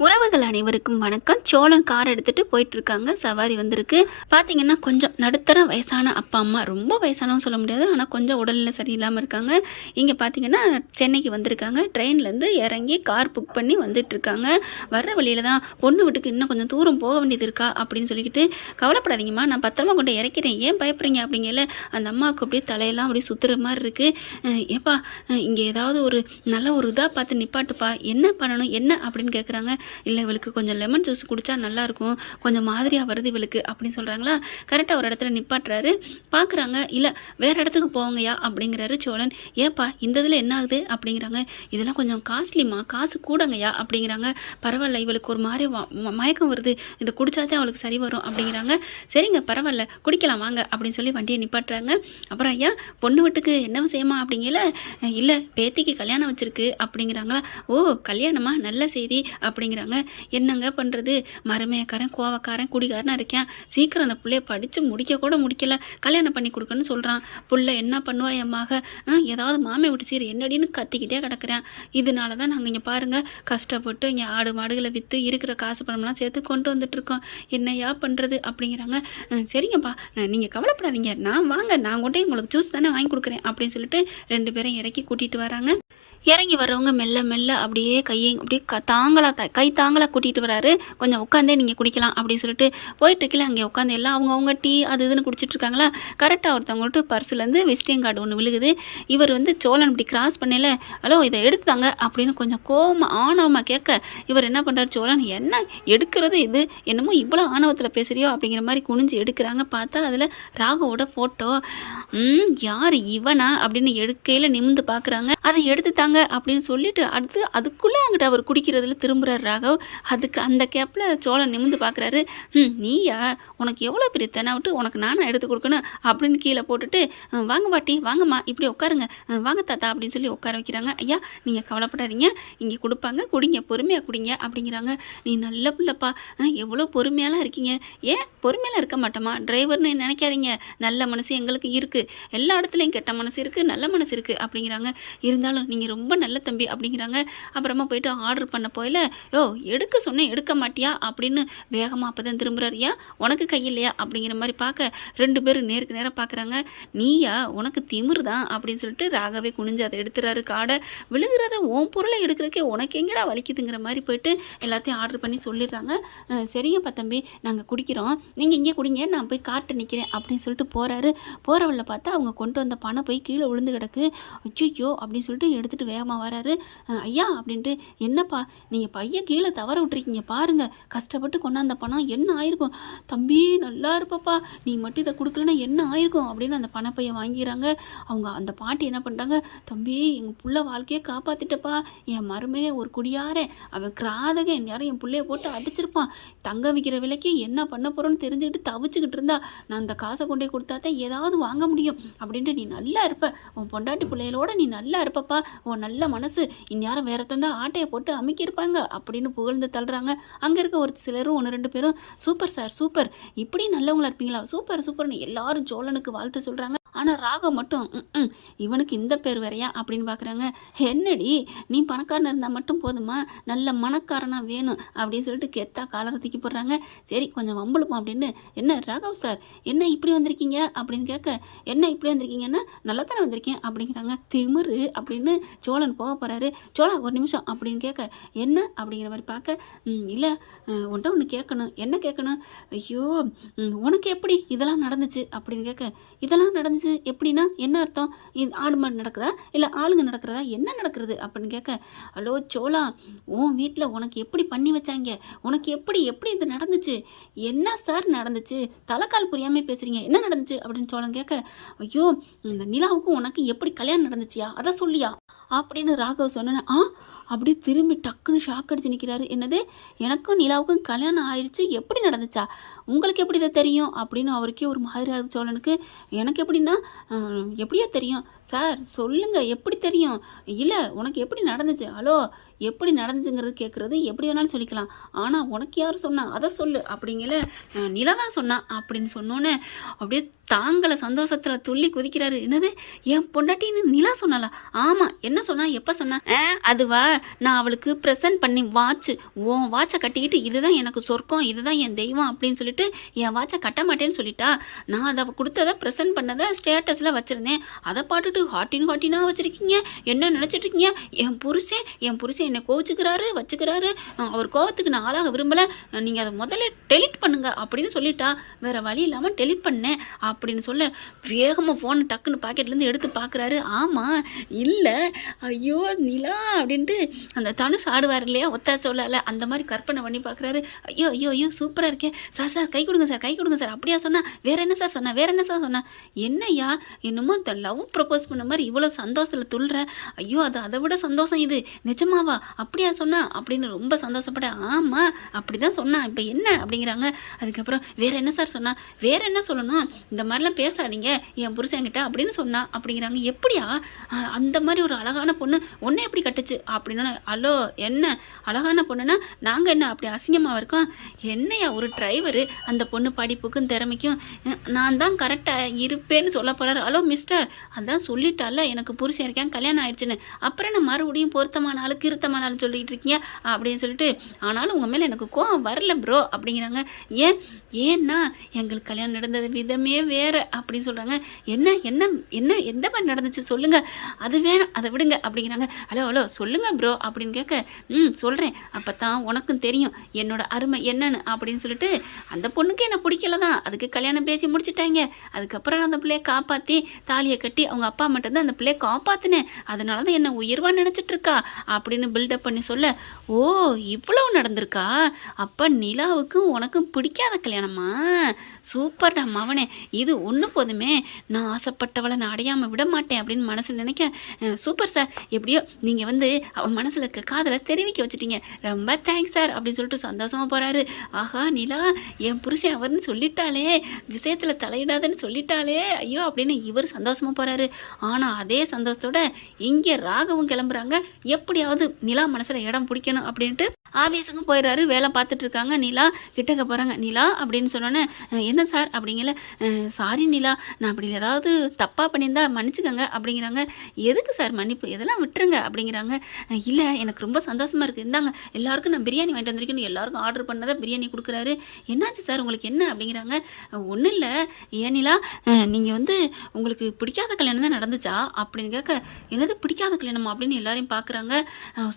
உறவுகள் அனைவருக்கும் வணக்கம். சோழன் கார் எடுத்துகிட்டு போயிட்டு இருக்காங்க சவாரி வந்திருக்கு. பார்த்தீங்கன்னா கொஞ்சம் நடுத்தர வயசான அப்பா அம்மா ரொம்ப வயசானவங்க சொல்ல முடியாது. ஆனால் கொஞ்சம் உடல்நிலை சரியில்லாமல் இருக்காங்க. இங்கே பார்த்தீங்கன்னா சென்னைக்கு வந்திருக்காங்க. ட்ரெயின்லேருந்து இறங்கி கார் புக் பண்ணி வந்துட்டு இருக்காங்க வர்ற வழியில தான் பொண்ணு வீட்டுக்கு இன்னும் கொஞ்சம் தூரம் போக வேண்டியது இருக்கா அப்படின்னு சொல்லிக்கிட்டு கவலைப்படாதீங்கம்மா. நான் பத்திரமா கொண்டு இறக்கிறேன். ஏன் பயப்படுறீங்க? அப்படிங்கல அந்த அம்மாவுக்கு அப்படியே தலையெல்லாம் அப்படியே சுற்றுற மாதிரி இருக்குது அஹ் ஏப்பா இங்கே ஏதாவது ஒரு நல்ல ஒரு இதாக பார்த்து நிப்பாட்டுப்பா. என்ன பண்ணணும்? என்ன? அப்படின்னு கேட்குறாங்க இல்லை இவளுக்கு கொஞ்சம் லெமன் ஜூஸ் குடிச்சா நல்லாயிருக்கும். கொஞ்சம் மாதிரியாக வருது இவளுக்கு அப்படின்னு சொல்கிறாங்களா கரெக்டாக ஒரு இடத்துல நிப்பாட்டுறாரு. பார்க்குறாங்க இல்லை வேற இடத்துக்கு போங்கயா அப்படிங்கிறாரு சோழன். ஏப்பா இந்த இதில் என்ன ஆகுது? அப்படிங்கிறாங்க. இதெல்லாம் கொஞ்சம் காஸ்ட்லிமா காசு கூடங்கய்யா அப்படிங்கிறாங்க. பரவாயில்ல இவளுக்கு ஒரு மாதிரி மயக்கம் வருது. இதை குடிச்சாதான் அவளுக்கு சரி வரும் அப்படிங்கிறாங்க. சரிங்க பரவாயில்ல குடிக்கலாம் வாங்க அப்படின்னு சொல்லி வண்டியை நிப்பாட்டுறாங்க. அப்புறம் ஐயா பொண்ணு வீட்டுக்கு என்ன செய்யமா அப்படிங்கல. இல்லை பேத்திக்கு கல்யாணம் வச்சிருக்கு அப்படிங்கிறாங்களா. ஓ கல்யாணமா? நல்ல செய்தி அப்படிங்கிற அப்படிங்கிறாங்க என்னங்க பண்ணுறது மருமையக்காரன் கோவக்காரன் குடிகாரனா இருக்கேன் சீக்கிரம் அந்த பிள்ளைய படித்து முடிக்க கூட முடிக்கல. கல்யாணம் பண்ணி கொடுக்கணும்னு சொல்கிறான் பிள்ளை என்ன பண்ணுவா என் மக? ஏதாவது மாமே விட்டு சீர் என்னடின்னு கத்திக்கிட்டே கிடக்குறேன். இதனால தான் நாங்கள் இங்கே பாருங்கள் கஷ்டப்பட்டு இங்கே ஆடு மாடுகளை விற்று இருக்கிற காசு பணம்லாம் சேர்த்து கொண்டு வந்துட்டுருக்கோம் என்னையா பண்ணுறது அப்படிங்கிறாங்க. சரிங்கப்பா. நீங்கள் கவலைப்படாதீங்க. நான் வாங்க நான் கொண்டே உங்களுக்கு ஜூஸ் தானே வாங்கி கொடுக்குறேன் அப்படின்னு சொல்லிட்டு ரெண்டு பேரும் இறக்கி கூட்டிகிட்டு வராங்க. இறங்கி வர்றவங்க மெல்ல மெல்ல அப்படியே கையை அப்படியே க தாங்களாக த கை தாங்களாக கூட்டிகிட்டு வராரு. கொஞ்சம் உட்காந்தே நீங்கள் குடிக்கலாம் அப்படின்னு சொல்லிட்டு போயிட்டுருக்கல அங்கே உட்காந்து எல்லாம் அவங்க அவங்க டீ அது இதுன்னு குடிச்சிட்டு இருக்காங்களா? கரெக்டாக ஒருத்தவங்கள்ட்ட பர்ஸ்லேருந்து விசிட்டிங் கார்டு ஒன்று விழுகுது. இவர் வந்து சோழன் இப்படி கிராஸ் பண்ணல ஹலோ இதை எடுத்தாங்க அப்படின்னு கொஞ்சம் கோவமா ஆணவமாக கேட்க இவர் என்ன பண்ணுறாரு சோழன்? என்ன எடுக்கிறது இது? என்னமோ இவ்வளோ ஆணவத்தில் பேசுகிறியோ அப்படிங்கிற மாதிரி குனிஞ்சு எடுக்கிறாங்க. பார்த்தா அதில் ராகுவோட ஃபோட்டோ யார் இவனா? அப்படின்னு எடுக்கையில் நிமிந்து பார்க்குறாங்க. அதை எடுத்து தாங்க அப்படின்னு சொல்லிட்டு அடுத்து அதுக்குள்ளே அங்கிட்ட அவர் குடிக்கிறதுல திரும்புகிறார் ராகவ். அதுக்கு அந்த கேப்பில் சோழன் நிமிந்து பார்க்குறாரு ம் நீயா? உனக்கு எவ்வளோ பெரிய தெனாவிட்டு உனக்கு நானாக எடுத்து கொடுக்கணும்? அப்படின்னு கீழே போட்டுட்டு வாங்க பாட்டி வாங்கம்மா இப்படி உட்காருங்க. வாங்க தாத்தா அப்படின்னு சொல்லி உட்கார வைக்கிறாங்க. ஐயா நீங்கள் கவலைப்படாதீங்க. இங்கே கொடுப்பாங்க. குடிங்க பொறுமையாக குடிங்க அப்படிங்கிறாங்க. நீ நல்ல பிள்ளைப்பா. எவ்வளோ பொறுமையாலாம் இருக்கீங்க. ஏன் பொறுமையெல்லாம் இருக்க மாட்டோமா? டிரைவர்னு நினைக்காதீங்க. நல்ல மனசு எங்களுக்கு இருக்குது எல்லா இடத்துலையும் கெட்ட மனசு இருக்குது நல்ல மனசு இருக்குது அப்படிங்கிறாங்க. இருந்தாலும் நீங்கள் ரொம்ப ரொம்ப நல்ல தம்பி அப்படிங்கிறாங்க. அப்புறமா போயிட்டு ஆர்டர் பண்ண போயில யோ எடுக்க சொன்னேன் எடுக்க மாட்டியா? அப்படின்னு வேகமாக அப்போ தான் திரும்புறாருயா உனக்கு கையில்லையா அப்படிங்கிற மாதிரி பார்க்க ரெண்டு பேரும் நேருக்கு நேராக பார்க்குறாங்க. நீயா? உனக்கு திமிரு தான் அப்படின்னு சொல்லிட்டு ராகவே குனிஞ்சு அதை எடுத்துறாரு. காடை விழுகிறத உன் பொருளை எடுக்கிறக்கே உனக்கு எங்கடா வலிக்குதுங்கிற மாதிரி போயிட்டு எல்லாத்தையும் ஆர்டர் பண்ணி சொல்லிடுறாங்க. சரிங்கப்பா தம்பி நாங்கள் குடிக்கிறோம். நீங்கள் இங்கே குடிங்க நான் போய் காட்டு நிற்கிறேன் அப்படின்னு சொல்லிட்டு போகிறாரு போகிறவள்ள பார்த்தா அவங்க கொண்டு வந்த பணம் போய் கீழே விழுந்து கிடக்கு. அச்சோ அப்படின்னு சொல்லிட்டு எடுத்துகிட்டு வேகமாக வராரு. ஐயா அப்படின்ட்டு என்னப்பா நீங்கள் பையன் கீழே தவற விட்டுருக்கீங்க பாருங்கள் கஷ்டப்பட்டு கொண்டாந்த பணம் என்ன ஆயிருக்கும்? தம்பி நல்லா இருப்பப்பா. நீ மட்டும் இதை கொடுக்கலன்னா என்ன ஆயிருக்கும்? அப்படின்னு அந்த பணப்பையை வாங்கிக்கிறாங்க அவங்க அந்த பாட்டி என்ன பண்ணுறாங்க தம்பி எங்கள் புள்ள வாழ்க்கையை காப்பாற்றிட்டப்பா என் மருமையை ஒரு குடியாரன் அவன் கிராதகன் யாரும் என் பிள்ளைய போட்டு அடிச்சிருப்பான். தங்க விற்கிற விலைக்கு என்ன பண்ண போகிறோன்னு தெரிஞ்சுக்கிட்டு தவிச்சுக்கிட்டு இருந்தா நான் அந்த காசை கொண்டே கொடுத்தா தான் ஏதாவது வாங்க முடியும். அப்படின்ட்டு நீ நல்லா இருப்ப. உன் பொண்டாட்டி பிள்ளைகளோட நீ நல்லா இருப்பப்பா. உன் நல்ல மனசு இந்நேரம் வேற தந்தா ஆட்டையை போட்டு அமுக்கியிருப்பாங்க அப்படின்னு புகழ்ந்து தள்ளுறாங்க. அங்கே இருக்க ஒரு சிலரும் ஒன்று ரெண்டு பேரும் சூப்பர் சார் சூப்பர். இப்படி நல்லவங்களா இருப்பீங்களா? சூப்பர் சூப்பர்னு எல்லாரும் சோழனுக்கு வாழ்த்து சொல்கிறாங்க ஆனால் ராகவ் மட்டும் "ம், ம், இவனுக்கு இந்த பேர் வேறையா? அப்படின்னு பார்க்குறாங்க என்னடி நீ பணக்காரன் இருந்தால் மட்டும் போதுமா? நல்ல மனக்காரனாக வேணும் அப்படின்னு சொல்லிட்டு கெத்தா காலரை தூக்கி போடுறாங்க. சரி கொஞ்சம் வம்பளுப்போம் அப்படின்னு என்ன ராகவ் சார் என்ன இப்படி வந்திருக்கீங்க? அப்படின்னு கேட்க என்ன இப்படி வந்திருக்கீங்கன்னா நல்லா தானே வந்திருக்கேன் அப்படிங்கிறாங்க. திமிரு அப்படின்னு சோழன் போக போகிறாரு சோழா ஒரு நிமிஷம் அப்படின்னு கேட்க என்ன? அப்படிங்கிற மாதிரி பார்க்க இல்லை உன்ட்ட ஒன்று கேட்கணும். என்ன கேட்கணும்? ஐயோ உனக்கு எப்படி இதெல்லாம் நடந்துச்சு? அப்படின்னு கேட்க இதெல்லாம் நடந்துச்சு எப்படின்னா என்ன அர்த்தம்? இது ஆடு மாடு நடக்குதா? இல்லை ஆளுங்க நடக்கிறதா? என்ன நடக்கிறது? அப்படின்னு கேட்க ஹலோ சோழா உன் வீட்டில் உனக்கு எப்படி பண்ணி வச்சாங்க? உனக்கு எப்படி எப்படி இது நடந்துச்சு? என்ன சார் நடந்துச்சு? தலைக்கால் புரியாமல் பேசுகிறீங்க என்ன நடந்துச்சு? அப்படின்னு சோழன் கேட்க ஐயோ இந்த நிலாவுக்கும் உனக்கு எப்படி கல்யாணம் நடந்துச்சியா? அதை சொல்லியா? அப்படின்னு ராகவ் சொன்னேன் ஆ அப்படியே திரும்பி டக்குன்னு ஷாக் அடிச்சு நிற்கிறாரு என்னது? எனக்கும் நிலாவுக்கும் கல்யாணம் ஆயிடுச்சு எப்படி நடந்துச்சா? உங்களுக்கு எப்படி இதை தெரியும்? அப்படின்னு அவருக்கே ஒரு மாதிரி ஆகுது சோழனுக்கு எனக்கு எப்படின்னா எப்படியோ தெரியும். சார் சொல்லுங்கள் எப்படி தெரியும்? இல்லை உனக்கு எப்படி நடந்துச்சு? ஹலோ எப்படி நடந்துச்சுங்கிறது கேட்குறது எப்படி வேணாலும் சொல்லிக்கலாம். ஆனால் உனக்கு யார் சொன்னா? அதை சொல்லு. அப்படிங்கல நிலவா நிலா தான் சொன்னா அப்படின்னு சொன்னோன்னே அப்படியே தாங்களை சந்தோஷத்தில் துள்ளி குதிக்கிறாரு. என்னது? என் பொண்டாட்டின்னு நிலா சொன்னாலா ஆமாம் என்ன சொன்னா? எப்போ சொன்னா? "ஆ, அதுவா? நான் அவளுக்கு ப்ரெசன்ட் பண்ணி வாட்ச் உன் வாட்சை கட்டிக்கிட்டு இதுதான் எனக்கு சொர்க்கம் இதுதான் என் தெய்வம் அப்படின்னு சொல்லிட்டு என் வாட்சை கட்ட மாட்டேன்னு சொல்லிட்டா. நான் அதை கொடுத்ததை ப்ரெசன்ட் பண்ணதை ஸ்டேட்டஸில் வச்சுருந்தேன். அதை பாட்டுட்டு ஹாட்டின் ஹாட்டினாக வச்சுருக்கீங்க. என்ன நினச்சிட்ருக்கீங்க? என் புருஷன் என் புருஷன் என்னை கோவிச்சுக்கிறாரு வச்சுக்கிறாரு. அவர் கோவத்துக்கு நான் ஆளாக விரும்பலை. நீங்கள் அதை முதல்ல டெலிட் பண்ணுங்கள் அப்படின்னு சொல்லிட்டா வேறு வழி இல்லாமல் டெலிட் பண்ணேன் அப்படின்னு சொல்ல வேகமாக ஃபோன் டக்குன்னு பாக்கெட்லேருந்து எடுத்து பார்க்குறாரு ஆமாம் இல்லை ஐயோ நிலா அப்படின்ட்டு அந்த தனுஷ் ஆடுவார் இல்லையா ஒத்த சொல்லல அந்த மாதிரி கற்பனை பண்ணி பார்க்குறாரு ஐயோ ஐயோ ஐயோ சூப்பராக இருக்கேன் சார் சார் கை கொடுங்க சார் கை கொடுங்க சார். அப்படியா சொன்னால் வேறு என்ன சார் சொன்னால் வேற என்ன சார் சொன்னா? என்னய்யா என்னமோ இந்த லவ் ப்ரப்போஸ் பண்ண மாதிரி இவ்வளோ சந்தோஷத்தில் துள்ளுற ஐயோ அது அதை விட சந்தோஷம் இது. நிஜமாவா? அப்படியா சொன்னா? அப்படின்னு ரொம்ப சந்தோஷப்பட ஆமாம் அப்படி தான் சொன்னா இப்போ என்ன? அப்படிங்கிறாங்க. அதுக்கப்புறம் வேற என்ன சார் சொன்னா? வேற என்ன சொல்லணும்? இந்த மாதிரிலாம் பேசாதீங்க. என் புருஷன்கிட்ட அப்படின்னு சொன்னா. அப்படிங்கிறாங்க. எப்படியா? அந்த மாதிரி ஒரு அழகான பொண்ணு ஒன்னே எப்படி கட்டுச்சு? அப்படின்னு ஹலோ என்ன? அழகான பொண்ணுன்னா நாங்கள் என்ன அப்படி அசிங்கமாக இருக்கோம்? என்னையா ஒரு டிரைவரு அந்த பொண்ணு படிப்புக்கும் திறமைக்கும் நான் தான் கரெக்டாக இருப்பேன்னு சொல்ல போகிறாரு ஹலோ மிஸ்டர் அதான் சொல்லிட்டால எனக்கு புருஷன் இருக்கேன் கல்யாணம் ஆயிடுச்சுன்னு. அப்புறம் நான் மறுபடியும் பொருத்தமான ஆளு கிருத்தமான ஆளு சொல்லிட்டு இருக்கீங்க? அப்படின்னு சொல்லிட்டு ஆனாலும் உங்கள் மேலே எனக்கு கோவம் வரல ப்ரோ அப்படிங்கிறாங்க. ஏன்? ஏன்னா எங்களுக்கு கல்யாணம் நடந்தது விதமே வேற அப்படின்னு சொல்கிறாங்க என்ன என்ன என்ன எந்த மாதிரி நடந்துச்சு? சொல்லுங்க. அது வேணாம் அதை விடுங்க அப்படிங்கிறாங்க. ஹலோ ஹலோ சொல்லுங்க ப்ரோ அப்படின்னு கேட்க ம் சொல்கிறேன் அப்போ தான் உனக்கும் தெரியும் என்னோட அருமை என்னன்னு அப்படின்னு சொல்லிட்டு அந்த பொண்ணுக்கு என்ன பிடிக்கல தான் அதுக்கு கல்யாணம் பேசி முடிச்சுட்டாங்க. அதுக்கப்புறம் அந்த பிள்ளைய காப்பாற்றி தாலியை கட்டி அவங்க அப்பா மட்டும்தான் அந்த பிள்ளைய காப்பாற்றினேன் அதனால தான் என்ன உயர்வாக நினச்சிட்டு இருக்கா அப்படின்னு பில்டப் பண்ணி சொல்ல ஓ இவ்வளவு நடந்திருக்கா? அப்போ நிலாவுக்கும் உனக்கும் பிடிக்காத கல்யாணமா? சூப்பர்டா மவனே இது ஒன்று போதுமே. நான் ஆசைப்பட்டவளை நான் அடையாமல் விட மாட்டேன் அப்படின்னு மனசில் நினைக்க சூப்பர் சார் எப்படியோ நீங்கள் வந்து அவன் மனசில் இருக்க காதலை தெரிவிக்க வச்சிட்டீங்க. ரொம்ப தேங்க்ஸ் சார் அப்படின்னு சொல்லிட்டு சந்தோஷமாக போகிறாரு ஆஹா நிலா என் புருஷன் அவர்னு சொல்லிட்டாளே. விஷயத்தில் தலையிடாதன்னு சொல்லிட்டாளே. ஐயோ அப்படின்னு இவர் சந்தோஷமாக போகிறாரு ஆனால் அதே சந்தோஷத்தோட இங்கே ராகவும் கிளம்புறாங்க. எப்படியாவது நிலா மனசில் இடம் பிடிக்கணும் அப்படின்ட்டு ஆஃபீஸுக்கும் போயிடுறாரு வேலை பார்த்துட்டு இருக்காங்க. நிலா கிட்டக்க போகிறாங்க நிலா அப்படின்னு சொன்னோன்னே என்ன சார் அப்படிங்கல சாரி நிலா நான் அப்படி ஏதாவது தப்பாக பண்ணியிருந்தா மன்னிச்சுக்கோங்க அப்படிங்கிறாங்க. எதுக்கு சார் மன்னிப்பு? இதெல்லாம் விட்டுருங்க அப்படிங்கிறாங்க. இல்லை எனக்கு ரொம்ப சந்தோஷமாக இருக்குது இருந்தாங்க எல்லாருக்கும் நான் பிரியாணி வாங்கிட்டு வந்திருக்கேன்னு எல்லாருக்கும் ஆர்டர் பண்ணதை பிரியாணி கொடுக்குறாரு. என்னாச்சு சார் உங்களுக்கு என்ன? அப்படிங்கிறாங்க. ஒன்றும் இல்லை. ஏன் நிலா நீங்கள் வந்து உங்களுக்கு பிடிக்காத கல்யாணம் தான் நடந்துச்சா அப்படின்னு கேட்க என்னது பிடிக்காத கல்யாணமா அப்படின்னு எல்லாரையும் பார்க்குறாங்க.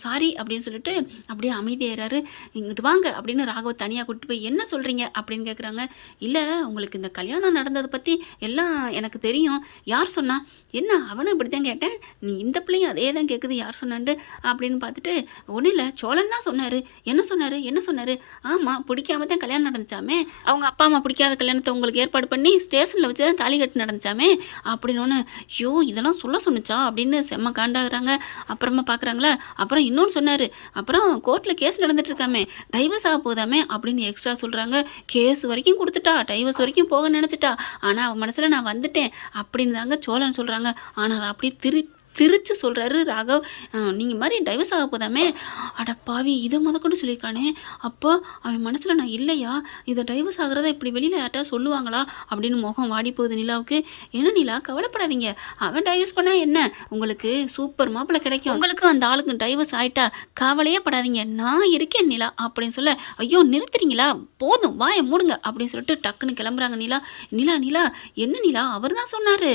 சாரி அப்படின்னு சொல்லிட்டு அப்படியே அமைதியாகிறாரு இங்கிட்டு வாங்க அப்படின்னு ராகவ தனியாக கூட்டிட்டு போய் என்ன சொல்கிறீங்க அப்படின்னு கேட்குறாங்க. இல்லை உங்களுக்கு இந்த கல்யாணம் நடந்ததை பற்றி எல்லாம் எனக்கு தெரியும். யார் சொன்னா? என்ன அவனும் இப்படி தான் கேட்டேன். நீ இந்த பிள்ளையும் அதே தான் கேட்குது. யார் சொன்னான்ட்டு அப்படின்னு பார்த்துட்டு ஒன்றும் இல்லை சோழன் தான் சொன்னார். என்ன சொன்னார்? என்ன சொன்னார்? ஆமாம் பிடிக்காம தான் கல்யாணம் நடந்துச்சாமே. அவங்க அப்பா அம்மா பிடிக்காத கல்யாணத்தை உங்களுக்கு ஏற்பாடு பண்ணி ஸ்டேஷனில் வச்சு தான் தாலி கட்டு நடந்துச்சாமே அப்படின்னு ஒன்று ஐயோ இதெல்லாம் சொல்ல சொன்னச்சா? அப்படின்னு செம்ம காண்டாகிறாங்க. அப்புறமா பார்க்குறாங்களா அப்புறம் இன்னொன்று சொன்னார். அப்புறம் கோர்ட்டில் கேஸ் நடந்துட்டு இருக்காமே டைவர்ஸ் ஆக போதாமே அப்படின்னு எக்ஸ்ட்ரா சொல்கிறாங்க கேஸ் வரைக்கும் கொடுத்துட்டா டைவர்ஸ் வரைக்கும் போக நினச்சிட்டா. ஆனால் அவன் மனசில் நான் வந்துட்டேன் அப்படின்னு தாங்க சோழன் சொல்கிறாங்க ஆனால் அப்படியே திருப்பி திரிச்சு சொல்கிறாரு ராகவ். நீங்கள் மாதிரி டைவர்ஸ் ஆக போதாமே. அட பாவி இதை முதக்கொண்டு சொல்லியிருக்கானே. அப்போ அவன் மனசில் நான் இல்லையா? இதை டைவர்ஸ் ஆகிறத இப்படி வெளியில் யார்ட்டா சொல்லுவாங்களா? அப்படின்னு முகம் வாடி போகுது நிலாவுக்கு. என்ன நிலா கவலைப்படாதீங்க. அவன் டைவர்ஸ் பண்ணால் என்ன? உங்களுக்கு சூப்பர் மாப்பிள்ளை கிடைக்கும். உங்களுக்கும் அந்த ஆளுக்கு டைவர்ஸ் ஆயிட்டா கவலையே படாதீங்க. நான் இருக்கேன் நிலா அப்படின்னு சொல்ல ஐயோ நிறுத்துறீங்களா? போதும் வாயை மூடுங்க அப்படின்னு சொல்லிட்டு டக்குன்னு கிளம்புறாங்க நிலா. நிலா நிலா என்ன நிலா? அவர் தான் சொன்னார்.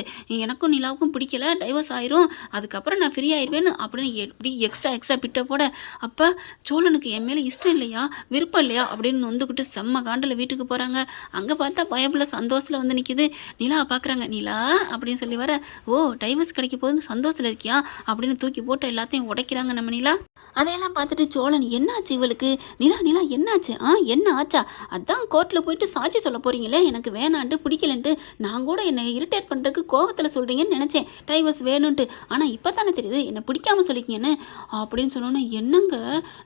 எனக்கும் நிலாவுக்கும் பிடிக்கல. டைவர்ஸ் ஆயிரும். அதுக்கப்புறம் நான் ஃப்ரீயாயிருவேன்னு அப்படின்னு எப்படி எக்ஸ்ட்ரா எக்ஸ்ட்ரா பிட்ட போட அப்போ சோழனுக்கு என் மேலே இஷ்டம் இல்லையா? விருப்பம் இல்லையா? அப்படின்னு வந்துக்கிட்டு செம்ம காண்டில் வீட்டுக்கு போகிறாங்க அங்கே பார்த்தா பயப்பில் சந்தோஷத்தில் வந்து நிற்கிது நிலா பார்க்குறாங்க நிலா அப்படின்னு சொல்லி வர ஓ டைவர்ஸ் கிடைக்க போகுதுன்னு சந்தோஷத்தில் இருக்கியா? அப்படின்னு தூக்கி போட்டு எல்லாத்தையும் உடைக்கிறாங்க நம்ம நிலா. அதையெல்லாம் பார்த்துட்டு சோழன் என்னாச்சு இவளுக்கு? நிலா நிலா என்னாச்சு? ஆ என்ன ஆச்சா? அதான் கோர்ட்டில் போயிட்டு சாட்சி சொல்ல போகிறீங்களே எனக்கு வேணான்ட்டு பிடிக்கலன்ட்டு நான் கூட என்னை இரிட்டேட் பண்ணுறதுக்கு கோவத்தில் சொல்கிறீங்கன்னு நினச்சேன். டைவர்ஸ் வேணும்ன்ட்டு. ஆனால் இப்போ தானே தெரியுது என்னை பிடிக்காம சொல்லிக்கிங்கன்னு அப்படின்னு சொன்னோன்னே என்னங்க?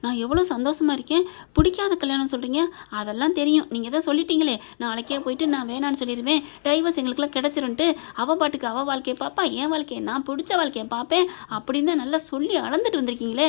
நான் எவ்வளோ சந்தோஷமாக இருக்கேன். பிடிக்காத கல்யாணம் சொல்கிறீங்க அதெல்லாம் தெரியும். நீங்கள் தான் சொல்லிட்டீங்களே. நாளைக்கே போயிட்டு நான் வேணான்னு சொல்லிடுவேன். டைவர்ஸ் எங்களுக்குலாம் கிடச்சிருன்ட்டு அவள் பாட்டுக்கு அவள் வாழ்க்கையை பார்ப்பா என் வாழ்க்கையை நான் பிடிச்ச வாழ்க்கையை பார்ப்பேன் அப்படின்னு தான் நல்லா சொல்லி அளந்துட்டு வந்திருக்கீங்களே.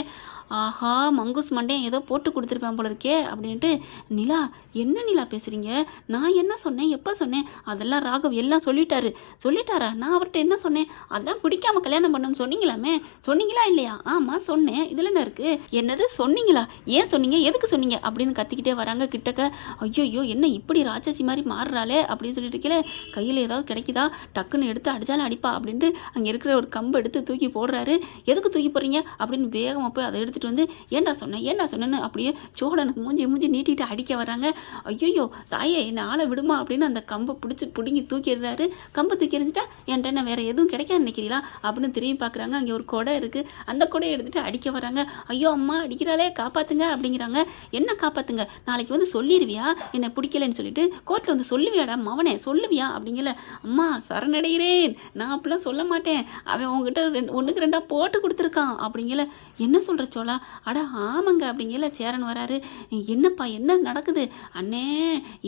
ஆஹா மங்குஸ் மண்டேன் ஏதோ போட்டு கொடுத்துருப்பேன் போல இருக்கே அப்படின்ட்டு. நிலா என்ன நிலா பேசுகிறீங்க நான் என்ன சொன்னேன்? எப்போ சொன்னேன்? அதெல்லாம் ராகவ் எல்லாம் சொல்லிட்டாரு. சொல்லிட்டாரா? நான் அவர்கிட்ட என்ன சொன்னேன்? அதான் பிடிக்காம கல்யாணம் பண்ணணும்னு சொன்னீங்களாமே? சொன்னீங்களா இல்லையா? ஆமாம் சொன்னேன். இதில் என்ன இருக்குது என்னது? சொன்னீங்களா? ஏன் சொன்னீங்க? எதுக்கு சொன்னீங்க? அப்படின்னு கத்திக்கிட்டே வராங்க கிட்டக்க. ஐயோ என்ன இப்படி ராட்சசி மாதிரி மாறுறாளே அப்படின்னு சொல்லிட்டு இருக்கல கையில் ஏதாவது கிடைக்குதா? டக்குன்னு எடுத்து அடிச்சாலும் அடிப்பா அப்படின்ட்டு அங்கே இருக்கிற ஒரு கம்பை எடுத்து தூக்கி போடுறாரு. எதுக்கு தூக்கி போடுறீங்க? அப்படின்னு வேகமாக போய் அதை எடுத்து எடுத்துகிட்டு வந்து ஏன்டா சொன்னேன் ஏண்டா சொன்னேன்னு? அப்படியே சோழனுக்கு மூஞ்சி மூஞ்சி நீட்டிட்டு அடிக்க வராங்க. ஐயோ தாயே என்னை ஆளை விடுமா? அப்படின்னு அந்த கம்பை பிடிச்சி பிடுங்கி தூக்கிடுறாரு. கம்பை தூக்கி எறிஞ்சிட்டா என்கிட்ட என்ன வேறு எதுவும் கிடைக்காது நினைக்கிறீங்களா அப்படின்னு திரும்பி பார்க்குறாங்க அங்கே ஒரு கொடை இருக்குது அந்த கொடையை எடுத்துகிட்டு அடிக்க வராங்க. ஐயோ அம்மா அடிக்கிறாளே காப்பாற்றுங்க அப்படிங்கிறாங்க. என்ன காப்பாற்றுங்க நாளைக்கு வந்து சொல்லிடுவியா என்னை பிடிக்கலன்னு சொல்லிட்டு கோர்ட்டில் வந்து சொல்லுவியாடா மவனே சொல்லுவியா? அப்படிங்கல. அம்மா சரணடைகிறேன். நான் அப்படிலாம் சொல்ல மாட்டேன். அவன் உங்ககிட்ட ரெண்டு ஒன்றுக்கு ரெண்டாக போட்டு கொடுத்துருக்கான். அப்படிங்கல. என்ன சொல்கிற சோழா அட ஆமாங்க அப்படிங்கல சேரன் வராரு. என்னப்பா என்ன நடக்குது? அண்ணே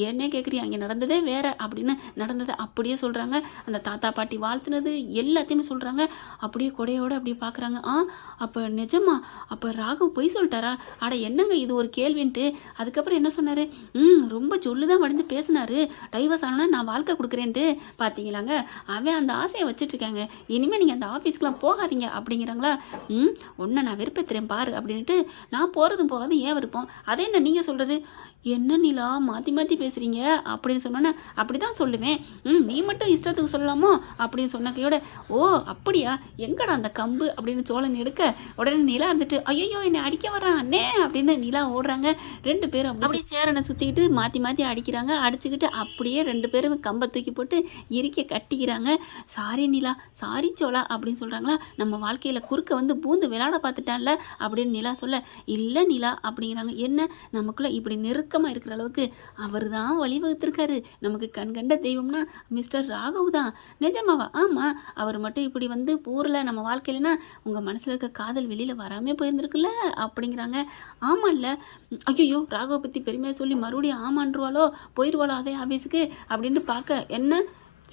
என்ன கேட்குறியா அங்கே நடந்ததே வேற அப்படின்னு நடந்ததை அப்படியே சொல்கிறாங்க அந்த தாத்தா பாட்டி வாழ்த்துனது எல்லாத்தையுமே சொல்கிறாங்க அப்படியே கொடையோடு அப்படியே பார்க்குறாங்க ஆ அப்போ நிஜமா? அப்போ ராகவ் பொய் சொல்லிட்டாரா? அட என்னங்க இது ஒரு கேள்வின்ட்டு. அதுக்கப்புறம் என்ன சொன்னார்? ம் ரொம்ப சொல்லு தான் வடிஞ்சு பேசினாரு. டைவர்ஸ் ஆனால் நான் வாழ்க்கை கொடுக்குறேன்ட்டு. பார்த்தீங்களாங்க அவன் அந்த ஆசையை வச்சுட்டு இருக்காங்க. இனிமேல் நீங்கள் அந்த ஆஃபீஸ்க்குலாம் போகாதீங்க அப்படிங்கிறாங்களா? ம் ஒன்றை நான் விருப்பத்துறேன் பாரு. அப்படின்ட்டு நான் போகிறதும் போகாது ஏன் விருப்பம்? அதே என்ன நீங்கள் சொல்கிறது என்ன நிலா மாற்றி மாற்றி பேசுகிறீங்க அப்படின்னு சொன்னோன்னே அப்படி தான் சொல்லுவேன். ம் நீ மட்டும் இஷ்டத்துக்கு சொல்லலாமோ? அப்படின்னு சொன்னக்கையோட ஓ அப்படியா? எங்கடா அந்த கம்பு? அப்படின்னு சோழன் எடுக்க உடனே நிலா இருந்துட்டு ஐயோ என்னை அடிக்க வரான் அண்ணே! அப்படின்னு நிலா ஓடுறாங்க. ரெண்டு பேரும் அப்படியே சேரனை சுற்றிக்கிட்டு மாற்றி மாற்றி அடிக்கிறாங்க. அடிச்சுக்கிட்டு அப்படியே ரெண்டு பேரும் கம்பை தூக்கி போட்டு இறுக்க கட்டிக்கிறாங்க. சாரி நிலா சாரி சோழா அப்படின்னு சொல்கிறாங்களா நம்ம வாழ்க்கையில் குறுக்க வந்து பூந்து விளையாட பார்த்துட்டான்ல அப்படின்னு நிலா சொல்ல இல்லை நிலா அப்படிங்கிறாங்க. என்ன? நமக்குள்ளே இப்படி நெருக்கமாக இருக்கிற அளவுக்கு அவர் தான் வழிவகுத்திருக்காரு நமக்கு கண் கண்ட தெய்வம்னா மிஸ்டர் ராகவ் தான். நிஜமாவா? ஆமாம் அவர் மட்டும் இப்படி வந்து போரில் நம்ம வாழ்க்கையிலனா உங்கள் மனசில் இருக்க காதல் வெளியில் வராமே போயிருந்துருக்குல்ல? அப்படிங்கிறாங்க. ஆமாம்ல ஐயோ ராகவை பற்றி பெருமையாக சொல்லி மறுபடியும் ஆமான்றுவாளோ? போயிடுவாளோ அதே ஆஃபீஸுக்கு அப்படின்ட்டு பார்க்க என்ன?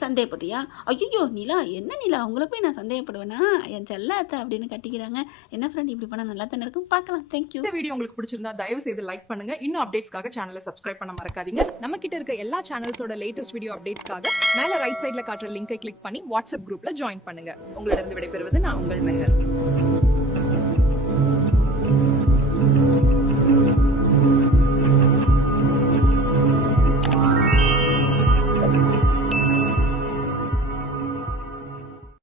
சந்தேகப்பட்டியா ஐயோ நிலா என்ன நிலா? உங்களை போய் நான் சந்தேகப்படுவேனா? என் செல்லாத்த அப்படின்னு கட்டிக்கிறாங்க. என்ன ஃப்ரெண்ட் இப்படி பண்ணால் நல்லா தானே இருக்கும்? பார்க்கலாம். தேங்க்யூ இந்த வீடியோ உங்களுக்கு பிடிச்சிருந்தா தயவு செய்து லைக் பண்ணுங்க. இன்னும் அப்டேட்ஸ்க்காக சேனலை சப்ஸ்கிரைப் பண்ண மறக்காதீங்க. நம்ம கிட்ட இருக்க எல்லா சேனல்ஸோட லேட்டஸ்ட் வீடியோ அப்டேட்ஸ்க்காக மேல ரைட் சைடுல காட்டுற லிங்கை கிளிக் பண்ணி வாட்ஸ்அப் குரூப்ல ஜாயின் பண்ணுங்க. உங்களிடம் விடைபெறுவது நான் உங்கள் மெஹர்.